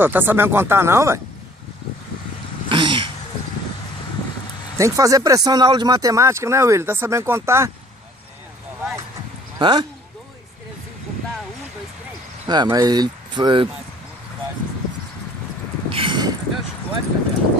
Ô, tá sabendo contar não, velho? Tem que fazer pressão na aula de matemática, né, William? Tá sabendo contar? Hã? 1, 2, 3, 5, contar 1, 2, 3. É, mas ele foi... Cadê o chicote, Gabriel?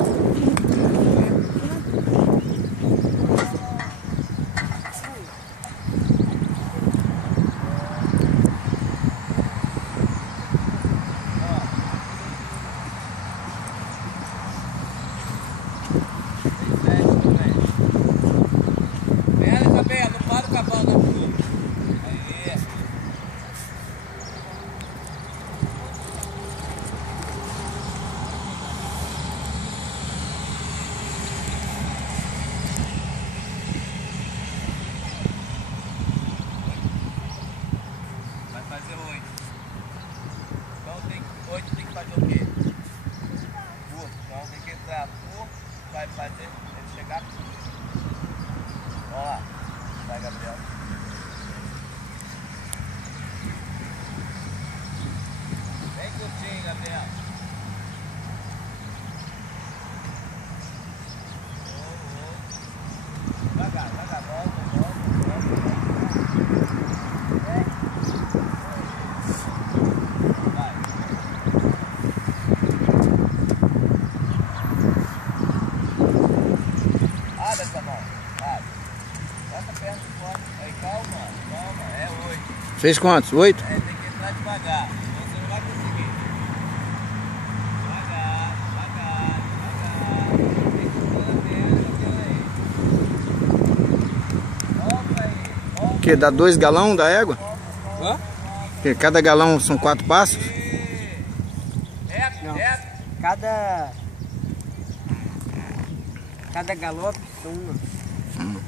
Vai fazer ele chegar. Ó lá, vai, Gabriel. Vem curtinho, Gabriel. Devagar, devagar, volta. Fez quantos? 8? É, tem que entrar devagar, senão você não vai conseguir. Devagar. Tem que aí. Volta aí. Que dá 2 galões da égua? Hã? Que cada galão são 4 passos? Não. Cada galope são uma.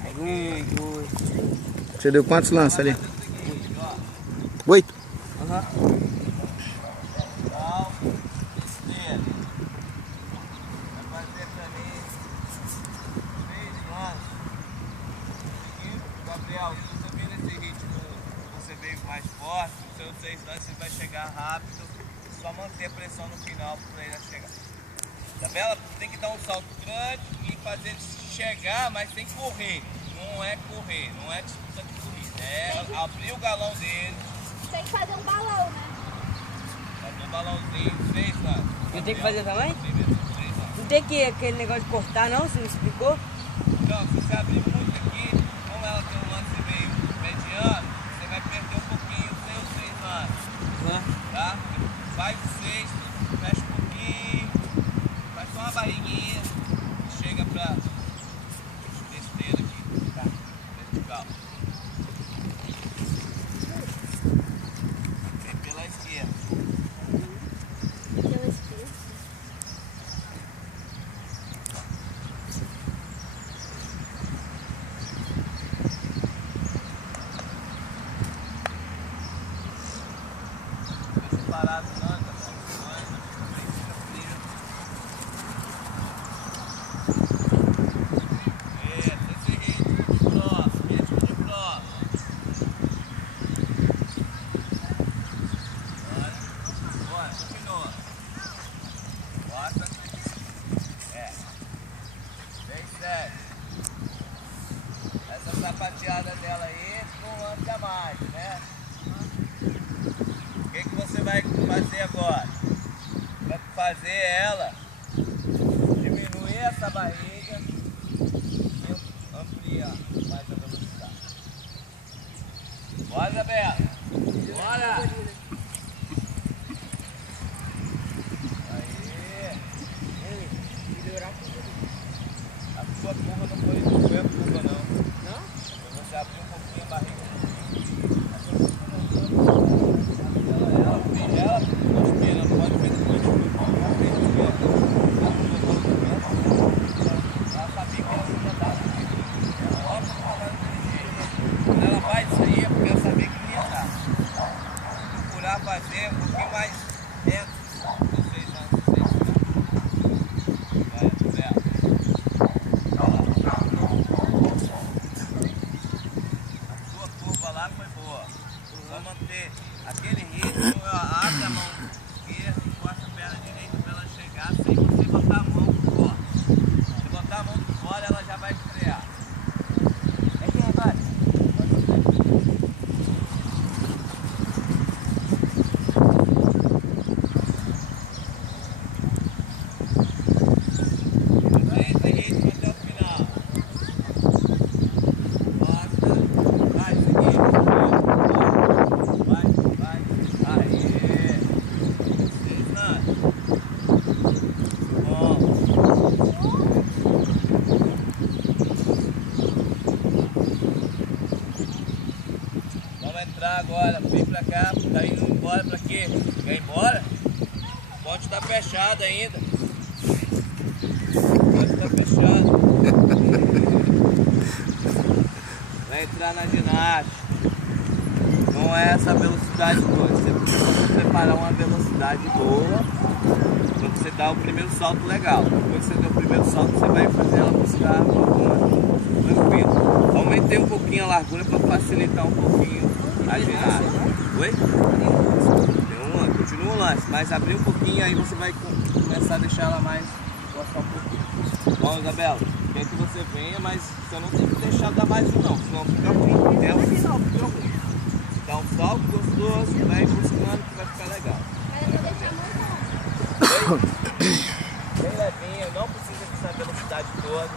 Aí 1, 2, 3. Você deu quantos lances ali? 8? Aham. Vai fazer pra mim 3 lances. Gabriel, se você vir nesse ritmo, você veio mais forte, os seus 6 lances você vai chegar rápido. Só manter a pressão no final para ele chegar. Isabela, tem que dar um salto grande e fazer ele chegar, mas sem correr. Não é correr, não é disputa de corrida. É abrir o galão dele. Tem que fazer um balão, né? Fazer um balãozinho, 3 lances. Eu tenho que fazer também? 3 lances. Não tem que aquele negócio de cortar não? Você não explicou? Então, se você abrir muito aqui, como ela tem um lance meio mediano, você vai perder um pouquinho os seus 6 lances. Tá? Faz o 6, fecha um pouquinho, faz só uma barriguinha e chega pra besteira aqui. Tá? Vertical. Vem pela esquerda. Pela esquerda. Deixa parado, não, tá bom? Fica frio. Esse ritmo de prova. Bora, continua. Bota. Bem sério. Essa sapateada dela aí não anda mais, né? O que você vai fazer agora? Vai fazer ela diminuir essa barriga e ampliar mais a velocidade. Bora, Isabela! Bora! Aí! A sua curva não foi a curva, não. Não? Foi você abrir um pouquinho a barriga. Ela vai sair porque ela sabia que não ia dar. Esse ritmo até o final. Basta. Vai, seguir. Vai. Aê. Fernando. Bom. Vamos entrar agora. Vem pra cá. Tá indo embora pra quê? Quer ir embora? O ponte tá fechado ainda. O ponte tá fechado. Vai entrar na ginástica. Não é essa velocidade boa. Você precisa preparar uma velocidade boa para você dar o primeiro salto legal. Depois que você der o primeiro salto, você vai fazer ela buscar tranquilo. Aumentei um pouquinho a largura para facilitar um pouquinho a ginástica. Oi? Continua o lance, mas abrir um pouquinho aí você vai começar a deixar ela mais gostar um pouquinho. Bom, Isabela, quer que você venha, mas você não tem que deixar dar mais um não, senão fica ruim. Até o final fica ruim. Dá um salto gostoso, vai buscando que vai ficar legal. Mas eu vou deixar muito bom. Bem levinho, não precisa dessa velocidade toda,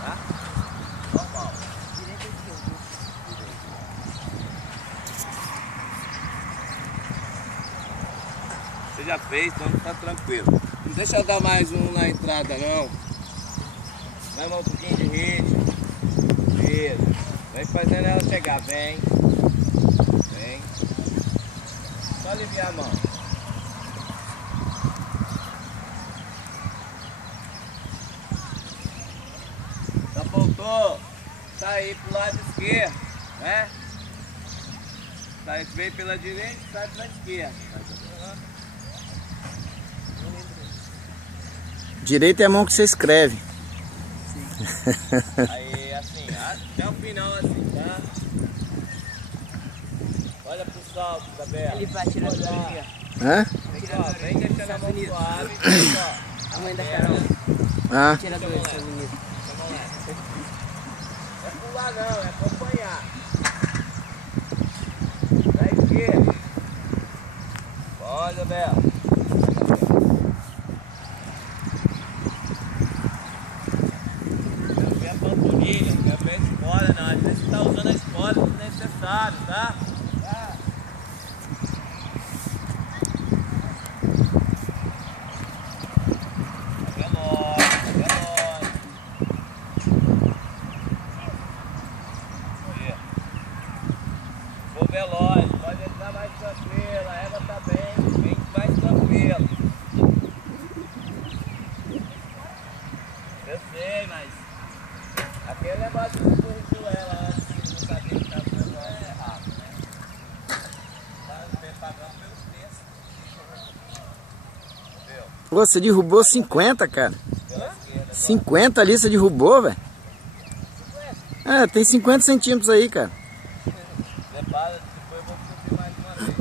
tá? Normal. Você já fez, então tá tranquilo. Não deixa eu dar mais um na entrada não. Vai um pouquinho de ritmo. Isso. Vai fazendo ela chegar. Vem. Só aliviar a mão. Já voltou. Sair pro lado esquerdo, né? Veio pela direita e sai pela esquerda. Direita é a mão que você escreve. Aí, assim, até o final, assim, tá? Olha pro salto, Isabela. Ele vai tirar do dia. Hã? Vem deixando a mão suave. A mãe da Carol. Ah. Tira do Estados Unidos. Não é pular não, é acompanhar. Vai esquerda. Olha, Isabela. A panturrilha, não quer ver a espora não. Às vezes você tá usando a espora desnecessário, tá? Veloz, pode entrar mais tranquilo, a égua tá bem mais tranquilo. Eu sei, mas aquele negócio que corrigiu ela antes que não sabia que estava fazendo errado, né? Tá pagando pelos textos. Entendeu? Pô, você derrubou 50, cara. 50 ali você derrubou, velho. É, tem 50 centímetros aí, cara. Prepara, depois eu vou subir mais uma vez.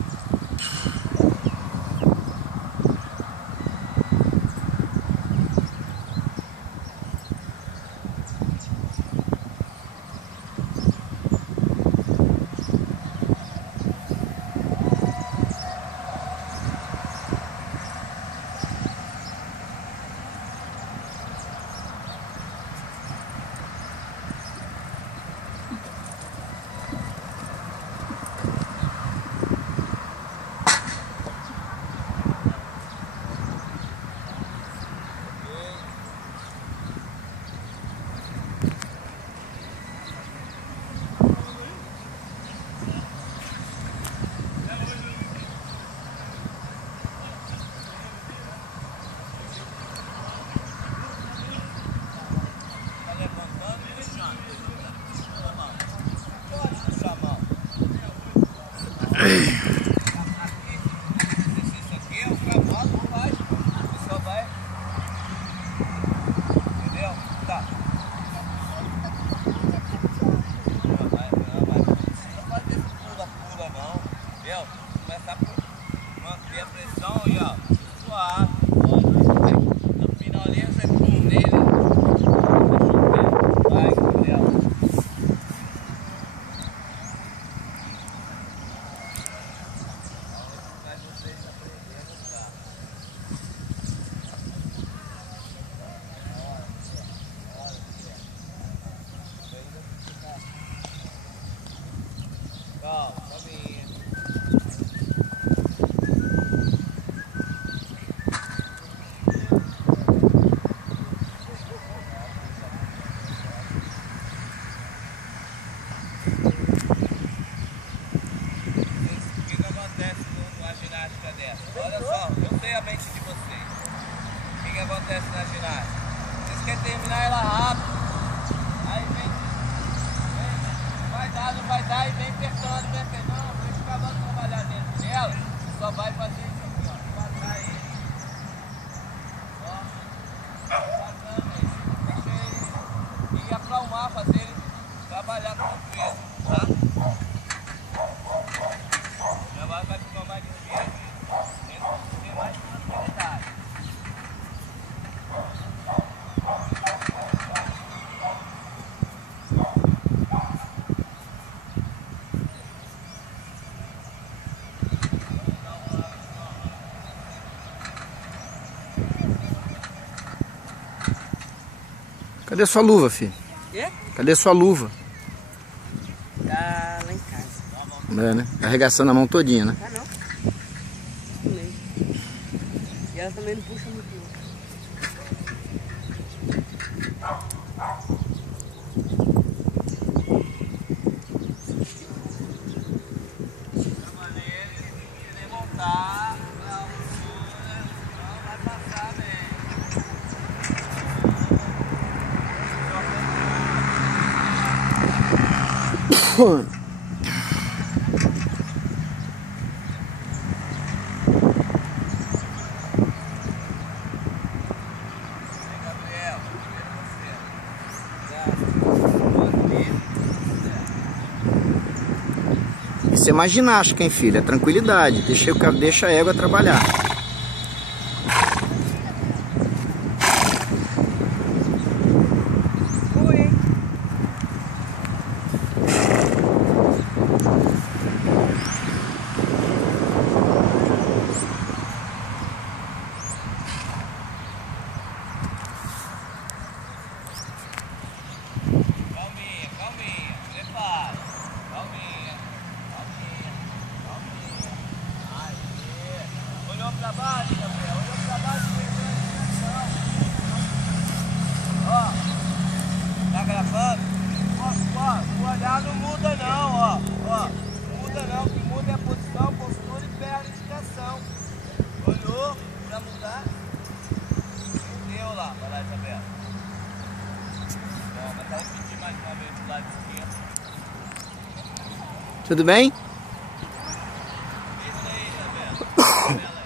que acontece na ginástica? Vocês querem terminar ela rápido. Aí vem, vai dar e vem apertando, vem apertando. Não, deixa o cavalo trabalhar dentro dela, você só vai fazer isso aqui, ó. Passar ele. Ó. Passando ele. Deixa ele. E acalmar, fazer ele trabalhar tranquilo, tá? Já vai ficar mais difícil. Tem mais tranquilidade. Cadê sua luva, filho? Quê? Cadê sua luva? Tá lá em casa. É, né? Arregaçando a mão todinha, né? Tá não. Também. E ela também não puxa muito. Isso é mais ginástica, hein, filho? É tranquilidade. Deixa a égua trabalhar. Olhou pra baixo, Gabriel. Olhou pra baixo, perdeu a direção. Ó. Tá gravando? Ó, o olhar não muda não, ó. Ó. Não muda não. O que muda é a posição, postura e pé, a indicação. Olhou pra mudar. Deu lá. Vai lá, Isabela. Bom, mas tá repetir mais uma vez do lado esquerdo. Tudo bem? Isso aí, Isabela.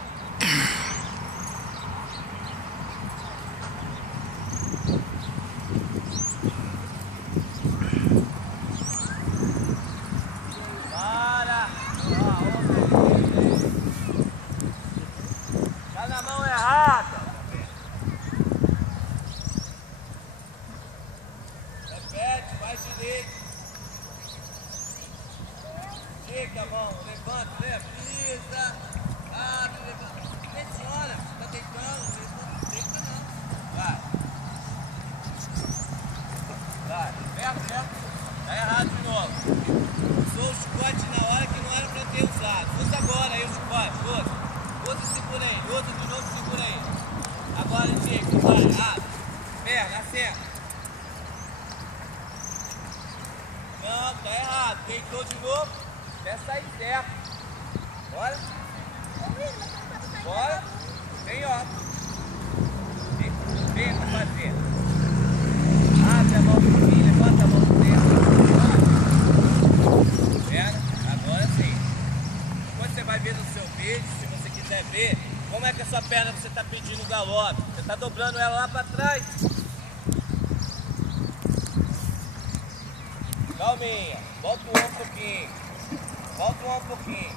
Tá na mão errada. Repete, vai direito. Estica a mão, levanta, pisa, abre, levanta. Flexiona, tá deitando, levanta, deita não. Vai. Vai, perto. Tá errado de novo. Usou o chicote na hora que não era pra ter usado. Usa agora aí o chicote, usa. Usa e segura ele, usa de novo e segura ele. Agora estica, vai, abre. Perna, acerta. Não, tá errado. Deitou de novo. Quer sair certo. Bora. Bora. Vem, ó. Vem pra fazer. Abre a mão um pouquinho, levanta a mão pro dentro. Pera, agora sim. Depois você vai ver no seu vídeo, se você quiser ver, como é que a sua perna você tá pedindo galope. Você tá dobrando ela lá pra trás. Calminha, volta o ombro um pouquinho. Volta o ombro um pouquinho.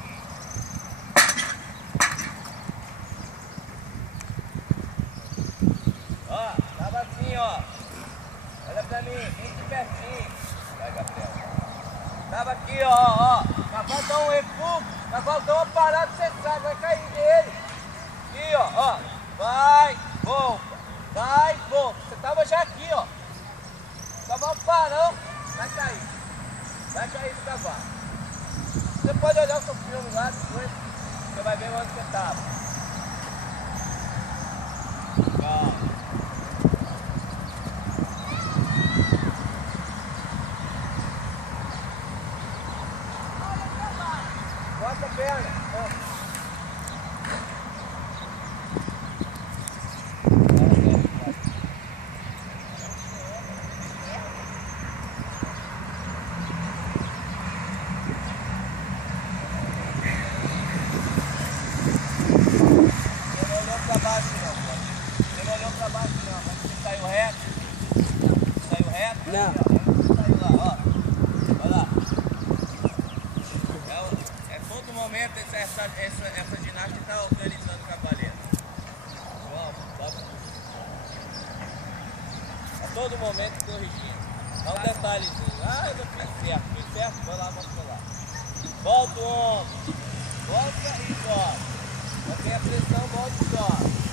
Ó, tava assim, ó. Olha pra mim, vem aqui pertinho. Vai, Gabriel. Tava aqui, ó. Cavalo dá um recuo, cavalo dá uma parada, você sabe, vai cair dele. Aqui, ó. Vai, volta. Vai, volta. Você tava já aqui, ó. Cavalo parão, vai cair. Vai cair do cavalo. Você pode olhar o seu filme lá depois, você vai ver onde você tava. Calma. Bota a perna. Não. Saiu lá, ó. Olha lá. É todo momento essa ginástica está organizando o cavaleiro. A todo momento corrigindo. Dá um detalhezinho. Ah, eu não fiz certo, vou lá, mostra lá. Volta o ombro. Volta e sobe. Não tem a pressão, volta e sobe.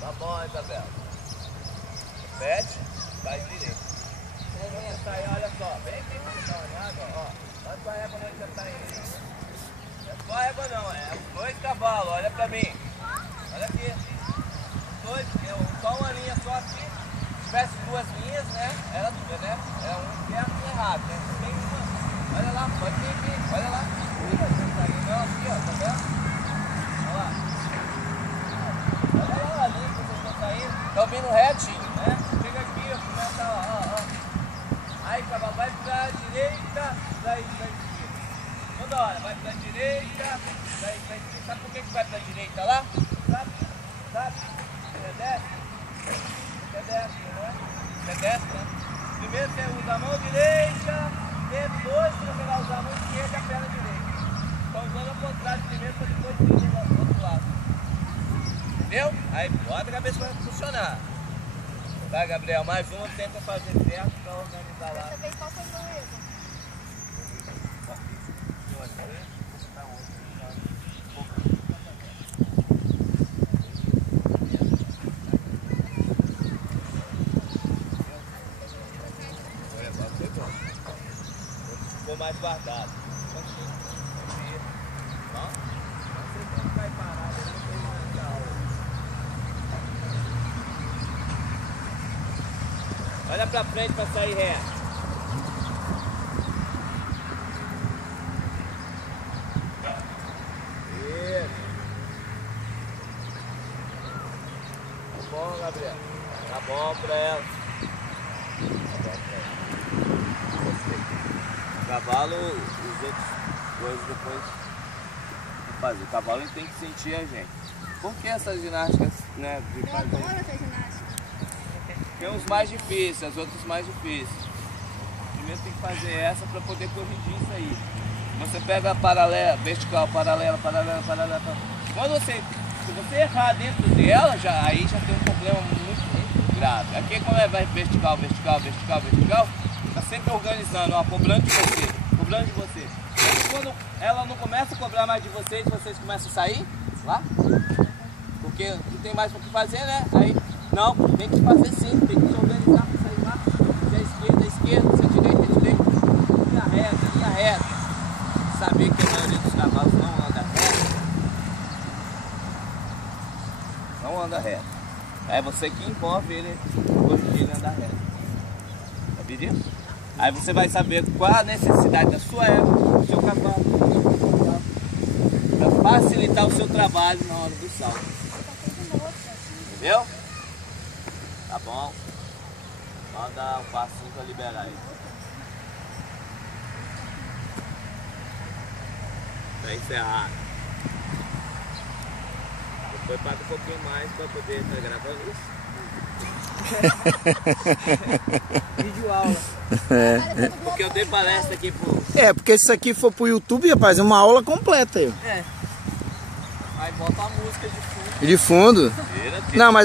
Tá bom, Isabela. Repete, faz direito. Quando você sair, olha só, bem aqui pra dar uma olhada, ó. Olha só a égua onde você tá indo. Não é só égua não, é os 2 cavalos, olha pra mim. Olha aqui. 2, só uma linha só aqui. Se tivesse 2 linhas, né? Era duas, né? Era um certo e um errado, né? Tem uma. Olha lá, pode vir aqui, olha lá. Não, aqui, ó, tá vendo? Olha lá. Olha lá a linha que vocês estão saindo. Estão vindo retinho, né? Chega aqui, ó, começa lá, ó. Aí, cavalo, vai pra direita, daí pra esquerda. Toda hora, vai pra direita, daí pra esquerda. Sabe por que vai pra direita lá? Sabe? Pedestre, né? Pedestre, né? Primeiro você usa a mão direita, depois você vai usar a mão esquerda e a perna direita. Então usando ao contrário primeiro para depois seguir do outro lado. Entendeu? Aí bota a cabeça para funcionar. Tá, Gabriel? Mais uma, tenta fazer certo para organizar lá. Dessa vez qual foi o meu erro? Ficou mais guardado. Não? Você não vai parar, eu não tenho mais aula. Olha pra frente pra sair reto. Isso. Tá bom, Gabriel. Tá bom pra ela. Tá bom pra ela. O cavalo, os outros coisas depois de fazer. O cavalo ele tem que sentir a gente. Por que essas ginásticas, né, de Eu fazer? adoro essa ginástica. Tem uns mais difíceis, as outras mais difíceis. Primeiro tem que fazer essa para poder corrigir isso aí. Você pega a paralela, vertical, paralela. Quando se você errar dentro dela, aí já tem um problema muito grave. Aqui quando é vertical, tá sempre organizando, ó, cobrando de você. E quando ela não começa a cobrar mais de vocês começam a sair lá, porque não tem mais o que fazer, né? Aí, não, tem que fazer sim, tem que se organizar para sair lá. Se é esquerda, se é direita, linha reta. Saber que a maioria dos cavalos não anda reto. É você que envolve ele, corrigir ele andar reto. Sabia disso? Aí você vai saber qual a necessidade da sua égua, do seu cavalo, para facilitar o seu trabalho na hora do salto. Entendeu? Tá bom. Manda um passinho para liberar ele. Pra encerrar. Depois paga um pouquinho mais para poder estar gravando isso. Vídeo aula. É. Porque eu dei palestra aqui pro... Porque se isso aqui for pro YouTube, rapaz, é uma aula completa aí. É. Aí bota a música de fundo. De fundo. Vira, Não, mas